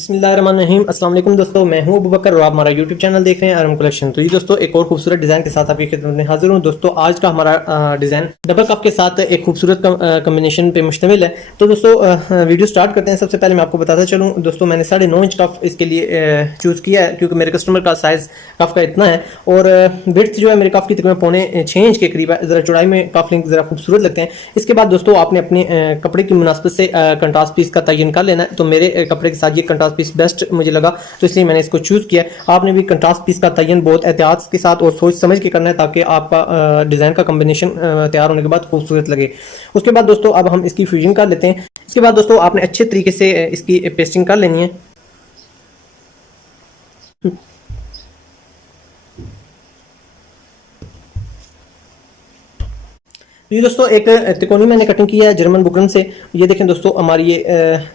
बिस्मिल्लाहिर्रहमानिर्रहीम। अस्सलाम वालेकुम दोस्तों, मैं हूं अबू बकर और आप हमारा यूट्यूब चैनल देख रहे हैं आरएम कलेक्शन। तो ये दोस्तों एक और खूबसूरत डिज़ाइन के साथ आपकी खिदमत में हाजिर हूं। दोस्तों आज का हमारा डिज़ाइन डबल कप के साथ एक खूबसूरत कम्बिनेशन पे मुश्तमिल है। तो दोस्तों वीडियो स्टार्ट करते हैं। सबसे पहले मैं आपको बताता चलूँ दोस्तों, मैंने 9.5 इंच कफ इसके लिए चूज़ किया है क्योंकि मेरे कस्टमर का साइज़ कफ का इतना है और विड्थ जो है मेरे कफ की तकरीबन 6.25 इंच के करीब है। ज़रा चौड़ाई में कफ लिंक ज़रा खूबसूरत लगते हैं। इसके बाद दोस्तों आपने अपने कपड़े की मुनासबत से कंट्रास्ट पीस का तयन कर लेना है। तो मेरे कपड़े के साथ ये कंट्रास्ट पीस बेस्ट मुझे लगा, तो इसलिए मैंने इसको चूज़ किया। आपने भी कंट्रास्ट पीस का तयन बहुत एहतियात के साथ और सोच समझ के करना है ताकि आपका डिज़ाइन का कम्बिनेशन तैयार होने के बाद खूबसूरत लगे। उसके बाद दोस्तों अब हम इसकी फ्यूजन कर लेते हैं। इसके बाद दोस्तों आपने अच्छे तरीके से इसकी पेस्टिंग कर लेनी है। ये दोस्तों एक तिकोनी मैंने कटिंग किया है जर्मन बुकरम से। ये देखें दोस्तों हमारी ये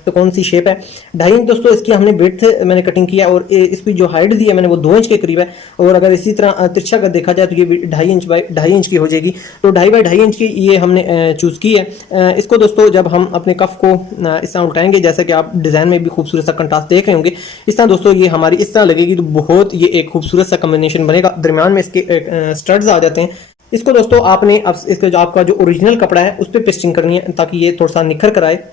तिकोन सी शेप है। 2.5 इंच दोस्तों इसकी हमने विड्थ मैंने कटिंग किया और इसकी जो हाइट दी है मैंने वो 2 इंच के करीब है। और अगर इसी तरह तिरछा कर देखा जाए तो ये 2.5 इंच बाई 2.5 इंच की हो जाएगी। तो 2.5 बाई 2.5 इंच की ये हमने चूज़ की है। इसको दोस्तों जब हम अपने कफ को इस तरह उठाएंगे, जैसे कि आप डिज़ाइन में भी खूबसूरत सा कंट्रास्ट देख रहे होंगे, इस तरह दोस्तों ये हमारी इस तरह लगेगी तो बहुत ये एक खूबसूरत सा कम्बिनेशन बनेगा। दरमियान में इसके स्टड्स आ जाते हैं। इसको दोस्तों आपने अब इसका जो आपका जो ओरिजिनल कपड़ा है उस पर पेस्टिंग करनी है ताकि ये थोड़ा सा निखर कर आए।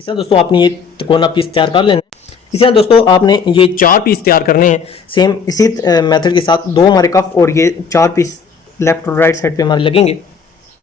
इस तरह दोस्तों आपने ये तिकोना पीस तैयार कर लेना है। इसी तरह दोस्तों आपने ये 4 पीस तैयार करने हैं सेम इसी मेथड के साथ। 2 हमारे कफ और ये 4 पीस लेफ्ट और राइट साइड पे हमारे लगेंगे।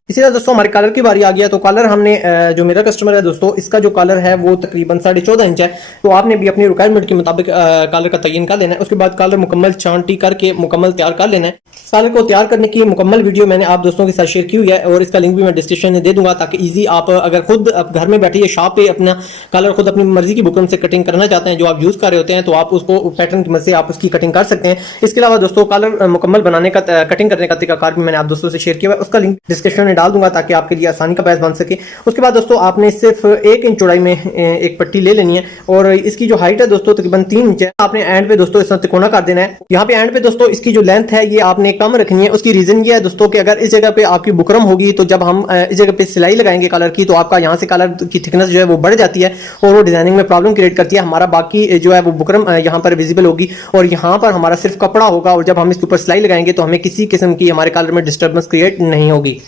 इसी तरह दोस्तों हमारे कलर की बारी आ गया। तो कलर हमने जो मेरा कस्टमर है दोस्तों, इसका जो कलर है वो तकरीबन 14.5 इंच है। तो आपने भी अपनी रिक्वायरमेंट के मुताबिक कलर का तयन कर लेना है। उसके बाद कलर मुकम्मल छांटी करके मुकम्मल तैयार कर लेना है। कलर को तैयार करने की मुकम्मल वीडियो मैंने आप दोस्तों के साथ शेयर की हुई है और इसका लिंक भी मैं डिस्क्रिप्शन में दे दूंगा ताकि ईजी आप अगर खुद घर में बैठे शॉप पे अपना कलर खुद अपनी मर्जी की बुकरम से कटिंग करना चाहते हैं जो आप यूज़ कर रहे होते हैं, तो आप उसको पैटर्न की मदद से आप उसकी कटिंग कर सकते हैं। इसके अलावा दोस्तों कलर मुकम्मल बनाने का कटिंग करने का तरीकाकार भी मैंने आप दोस्तों से शेयर किया हुआ है। उसका लिंक डिस्क्रिप्शन में डाल दूंगा ताकि आपके लिए आसानी का बायस बन सके। उसके बाद दोस्तों आपने सिर्फ 1 इंच चौड़ाई में एक पट्टी ले लेनी है और इसकी जो हाइट है दोस्तों तकरीबन 3 इंच है। आपने एंड पे दोस्तों इस तिकोना कर देना है। यहाँ पे एंड पे दोस्तों इसकी जो लेंथ है ये आपने कम रखनी है। उसकी रीजन ये है दोस्तों कि अगर इस जगह पे आपकी बुकरम होगी तो जब हम इस जगह पे सिलाई लगाएंगे कलर की, तो आपका यहाँ से कलर की थिकनेस जो है वो बढ़ जाती है और वो डिजाइनिंग में प्रॉब्लम क्रिएट करती है। हमारा बाकी जो है वो बुकरम यहाँ पर विजिबल होगी और यहाँ पर हमारा सिर्फ कपड़ा होगा और जब हम इसके ऊपर सिलाई लगाएंगे तो हमें किसी किस्म की हमारे कलर में डिस्टर्बेंस क्रिएट नहीं होगी।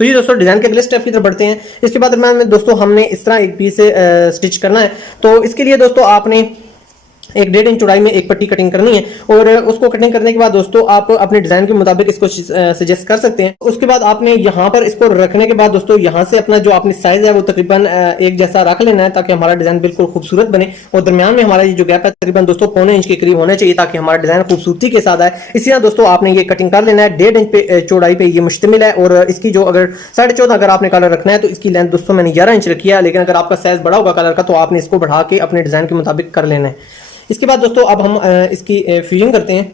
तो ये दोस्तों डिजाइन के अगले स्टेप की तरफ बढ़ते हैं। इसके बाद में दोस्तों हमने इस तरह एक पीस से स्टिच करना है। तो इसके लिए दोस्तों आपने 1.5 इंच चौड़ाई में एक पट्टी कटिंग करनी है और उसको कटिंग करने के बाद दोस्तों आप अपने डिजाइन के मुताबिक इसको सजेस्ट कर सकते हैं। उसके बाद आपने यहाँ पर इसको रखने के बाद दोस्तों यहाँ से अपना जो आपने साइज है वो तकरीबन एक जैसा रख लेना है ताकि हमारा डिजाइन बिल्कुल खूबसूरत बने। और दरमियान में हमारा ये जो गैप है तकरीबन दोस्तों 1.25 इंच के करीब होना चाहिए ताकि हमारा डिजाइन खूबसूरती के साथ आए। इसी तरह दोस्तों आपने ये कटिंग कर लेना है। 1.5 इंच पे चौड़ाई पे ये मुश्तमिल है और इसकी जो अगर 14.5 अगर आपने कलर रखना है तो इसकी लेंथ दोस्तों मैंने 11 इंच रखी है। लेकिन अगर आपका साइज बड़ा होगा कलर का तो आपने इसको बढ़ा के अपने डिजाइन के मुताबिक कर लेना है। इसके बाद दोस्तों अब हम इसकी फ्यूजन करते हैं।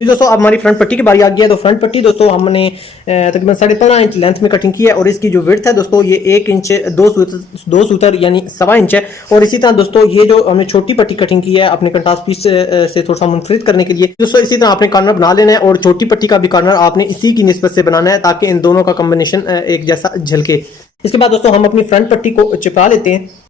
जी दोस्तों, अब हमारी फ्रंट पट्टी की बारी आ गई है। तो फ्रंट पट्टी दोस्तों हमने तकरीबन 15.5 इंच लेंथ में कटिंग की है, और इसकी जो विड्थ है दोस्तों ये 1 इंच, दो सूतर यानी 1.25 इंच है। और इसी तरह दोस्तों ये जो हमने छोटी पट्टी कटिंग की है अपने कंटास पीस से थोड़ा सा मुनफरिद करने के लिए दोस्तों, इसी तरह आपने कॉर्नर बना लेना है, और छोटी पट्टी का भी कॉर्नर आपने इसी की निस्बत से बनाना है ताकि इन दोनों का कॉम्बिनेशन एक जैसा झलके। इसके बाद दोस्तों हम अपनी फ्रंट पट्टी को चिपका लेते हैं।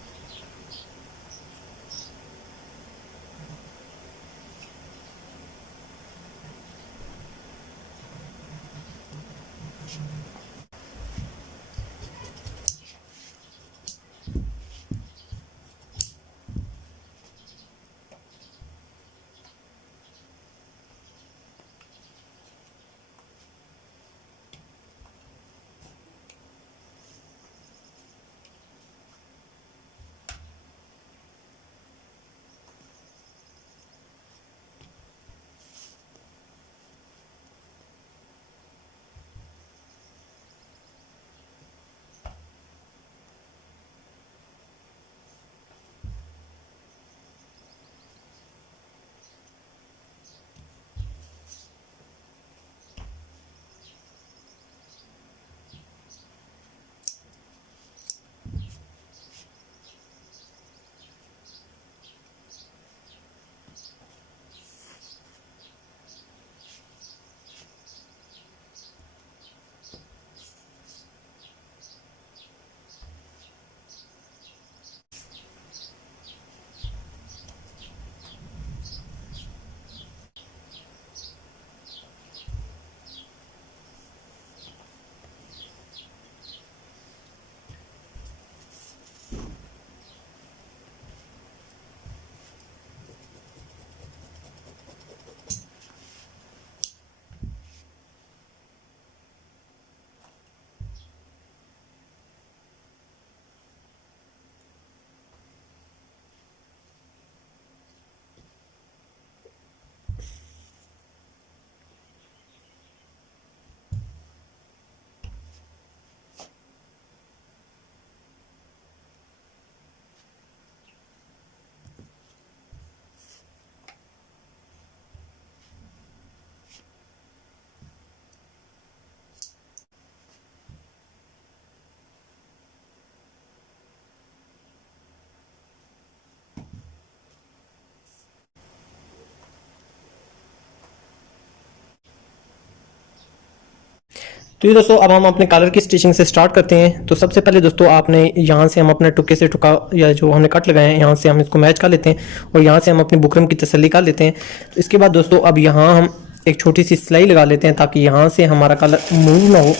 तो ये दोस्तों अब हम अपने कॉलर की स्टिचिंग से स्टार्ट करते हैं। तो सबसे पहले दोस्तों आपने यहाँ से हम अपने टुके से टुका या जो हमने कट लगाए हैं यहाँ से हम इसको मैच कर लेते हैं, और यहाँ से हम अपनी बुकरम की तसल्ली कर लेते हैं। तो इसके बाद दोस्तों अब यहाँ हम एक छोटी सी सिलाई लगा लेते हैं ताकि यहाँ से हमारा कलर मूव ना हो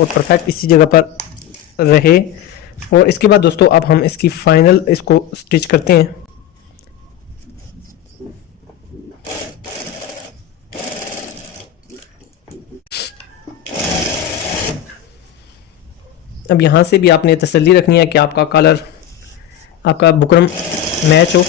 और परफेक्ट इसी जगह पर रहे। और इसके बाद दोस्तों अब हम इसकी फाइनल इसको स्टिच करते हैं। अब यहाँ से भी आपने तसल्ली रखनी है कि आपका कलर, आपका बुकरम मैच हो।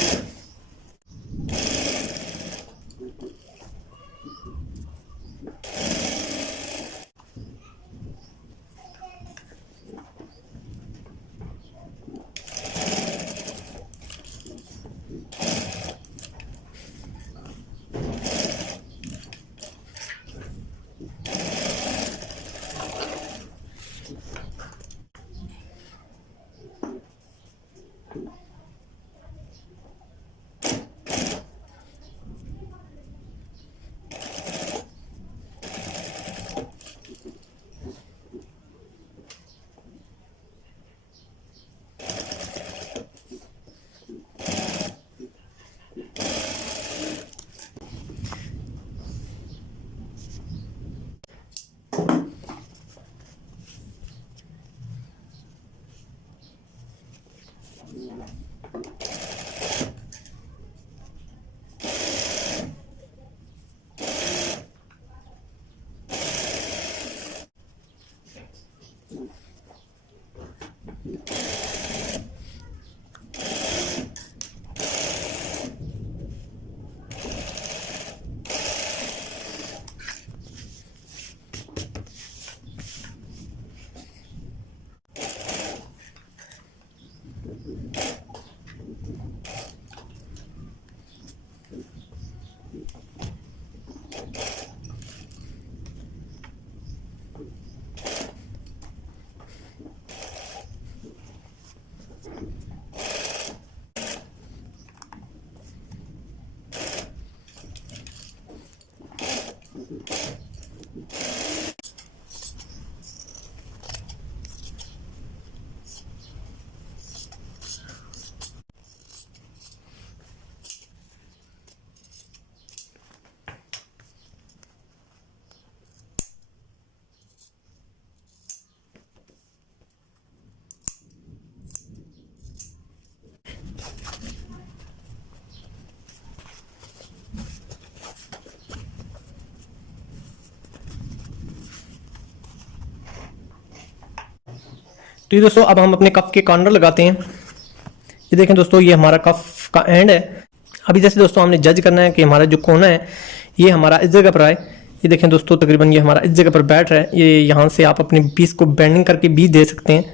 तो ये दोस्तों अब हम अपने कफ के कॉर्नर लगाते हैं। ये देखें दोस्तों, ये हमारा कफ का एंड है। अभी जैसे दोस्तों हमने जज करना है कि हमारा जो कोना है ये हमारा इस जगह पर आए। ये देखें दोस्तों, तकरीबन ये हमारा इस जगह पर बैठ रहा है। ये यहाँ से आप अपने पीस को बेंडिंग करके भी दे सकते हैं।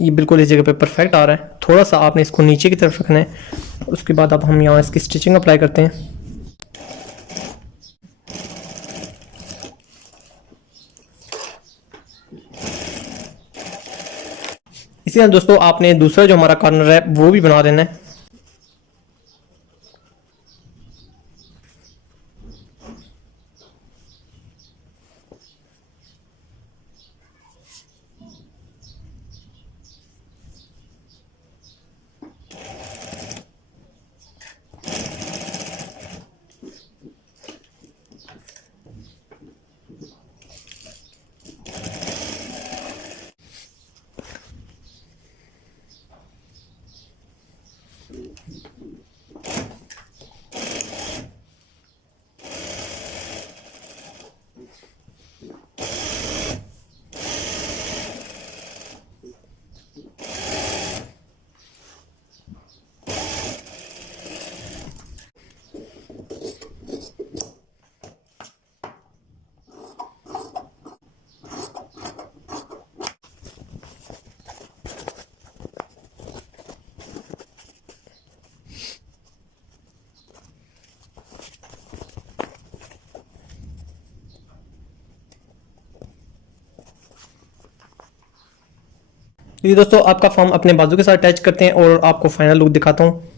ये बिल्कुल इस जगह पे परफेक्ट आ रहा है। थोड़ा सा आपने इसको नीचे की तरफ रखना है। उसके बाद अब हम यहाँ इसकी स्टिचिंग अप्लाई करते हैं। इसी तरह दोस्तों आपने दूसरा जो हमारा कॉर्नर है वो भी बना देना है। ये दोस्तों आपका फॉर्म अपने बाजू के साथ अटैच करते हैं और आपको फाइनल लुक दिखाता हूँ।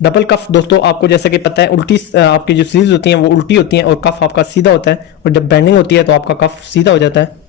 डबल कफ दोस्तों आपको जैसा कि पता है उल्टी आपकी जो स्लीव्स होती हैं वो उल्टी होती हैं और कफ आपका सीधा होता है, और जब बेंडिंग होती है तो आपका कफ सीधा हो जाता है।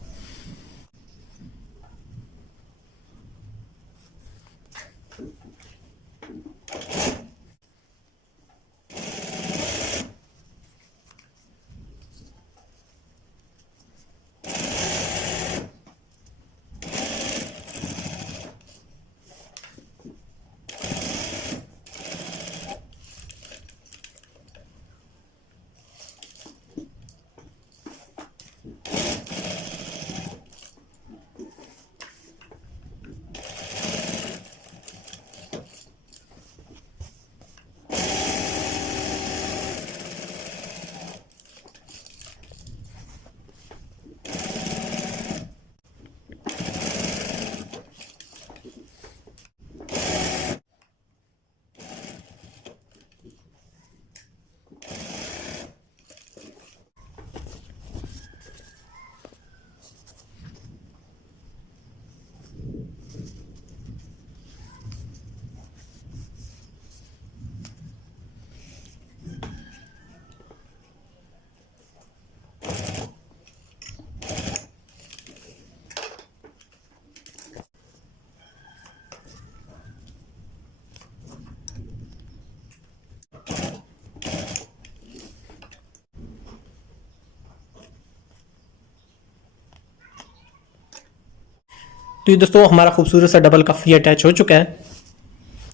तो ये दोस्तों हमारा खूबसूरत सा डबल कफ ये अटैच हो चुका है।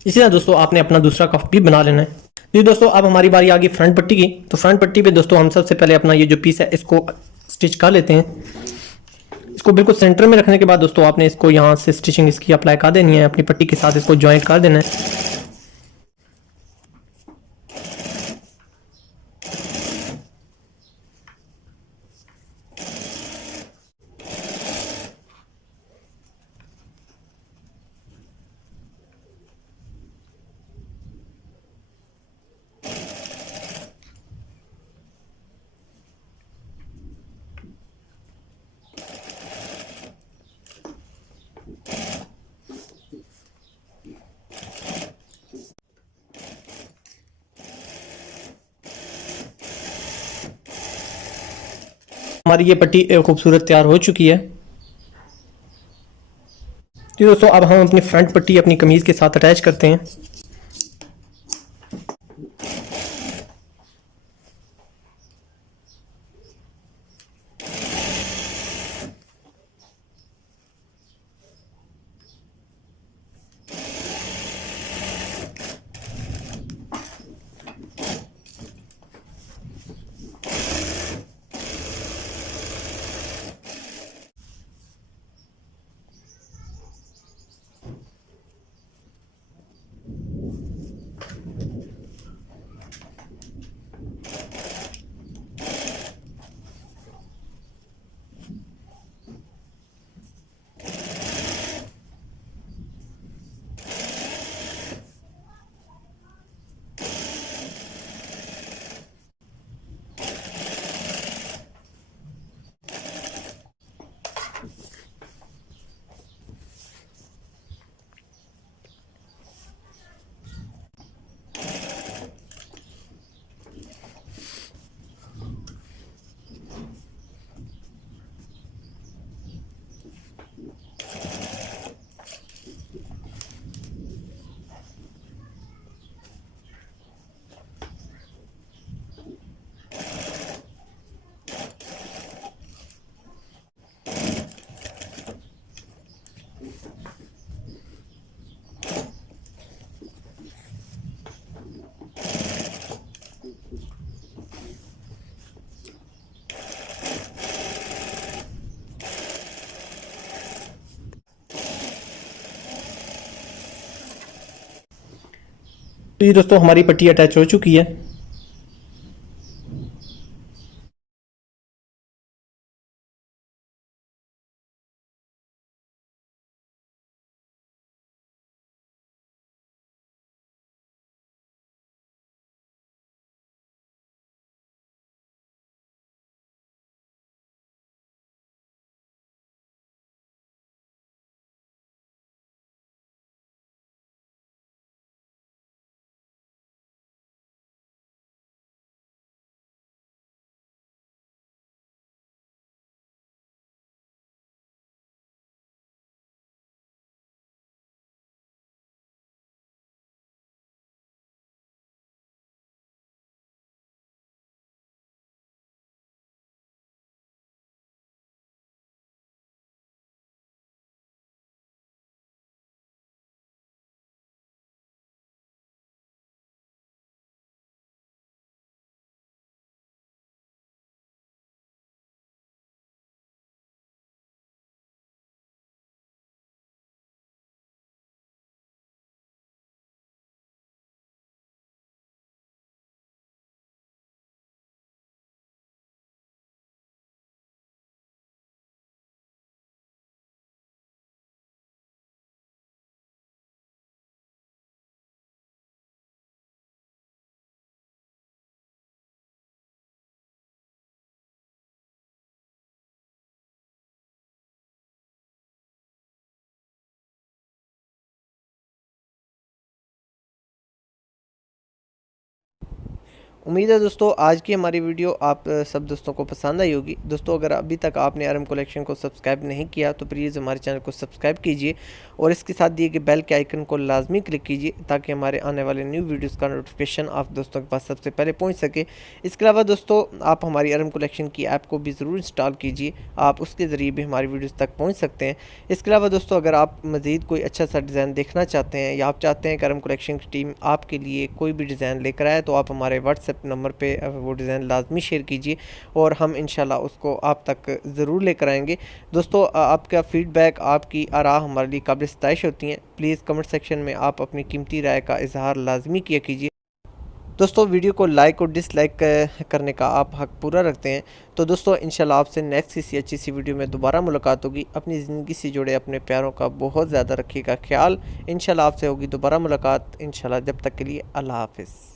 इसी तरह दोस्तों आपने अपना दूसरा कफ भी बना लेना है। तो ये दोस्तों अब हमारी बारी आ गई फ्रंट पट्टी की। तो फ्रंट पट्टी पे दोस्तों हम सबसे पहले अपना ये जो पीस है इसको स्टिच कर लेते हैं। इसको बिल्कुल सेंटर में रखने के बाद दोस्तों आपने इसको यहाँ से स्टिचिंग इसकी अप्लाई कर देनी है, अपनी पट्टी के साथ इसको ज्वाइंट कर देना है। हमारी ये पट्टी खूबसूरत तैयार हो चुकी है। तो दोस्तों अब हम अपनी फ्रंट पट्टी अपनी कमीज के साथ अटैच करते हैं। तो ये दोस्तों हमारी पट्टी अटैच हो चुकी है। उम्मीद है दोस्तों आज की हमारी वीडियो आप सब दोस्तों को पसंद आई होगी। दोस्तों अगर अभी तक आपने RM कलेक्शन को सब्सक्राइब नहीं किया तो प्लीज़ हमारे चैनल को सब्सक्राइब कीजिए और इसके साथ दिए गए बेल के आइकन को लाजमी क्लिक कीजिए ताकि हमारे आने वाले न्यू वीडियोस का नोटिफिकेशन आप दोस्तों के पास सबसे पहले पहुंच सके। इसके अलावा दोस्तों आप हमारी RM कलेक्शन की ऐप को भी ज़रूर इंस्टॉल कीजिए, आप उसके ज़रिए भी हमारी वीडियोज़ तक पहुँच सकते हैं। इसके अलावा दोस्तों अगर आप मज़ीद कोई अच्छा सा डिज़ाइन देखना चाहते हैं या आप चाहते हैं कि RM कलेक्शन की टीम आपके लिए कोई भी डिज़ाइन लेकर आए तो आप हमारे व्हाट्सएप नंबर पर वो डिज़ाइन लाजमी शेयर कीजिए और हम इंशाल्लाह उसको आप तक ज़रूर लेकर आएंगे। दोस्तों आपका फ़ीडबैक, आपकी आरा हमारे लिए काबिल सताइश होती हैं। प्लीज़ कमेंट सेक्शन में आप अपनी कीमती राय का इजहार लाजमी किया कीजिए। दोस्तों वीडियो को लाइक और डिसलाइक करने का आप हक पूरा रखते हैं। तो दोस्तों इंशाल्लाह आपसे नेक्स्ट किसी अच्छी सी वीडियो में दोबारा मुलाकात होगी। अपनी ज़िंदगी से जुड़े अपने प्यारों का बहुत ज़्यादा रखिएगा ख्याल। इंशाल्लाह आपसे होगी दोबारा मुलाकात इंशाल्लाह। जब तक के लिए अल्लाह हाफ़िज़।